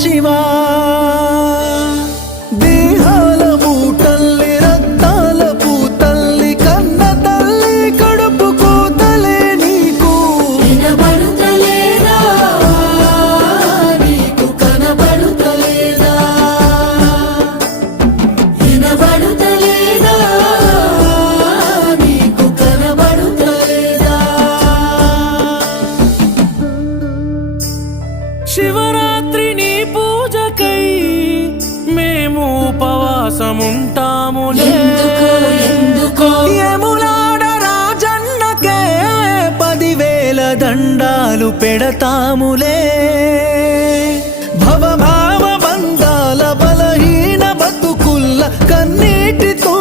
శివా దేహాల మూటల్లి రక్తాల పూతల్లి కన్న తల్లి కడుపు కోతలే నీకు వినబడుతలేదా నీకు కనబడుతలేదా వినబడుతలేదా నీకు కనబడుతలేదా శివరాత్రి నీ పూజకై మేము ఉపవాసముంటాములే ఎందుకో యములాడ రాజన్నకే 10,000 దండాలు పెడతాములే భవభావ బంధాల బలహీన బతుకుల్ల కన్నీటితో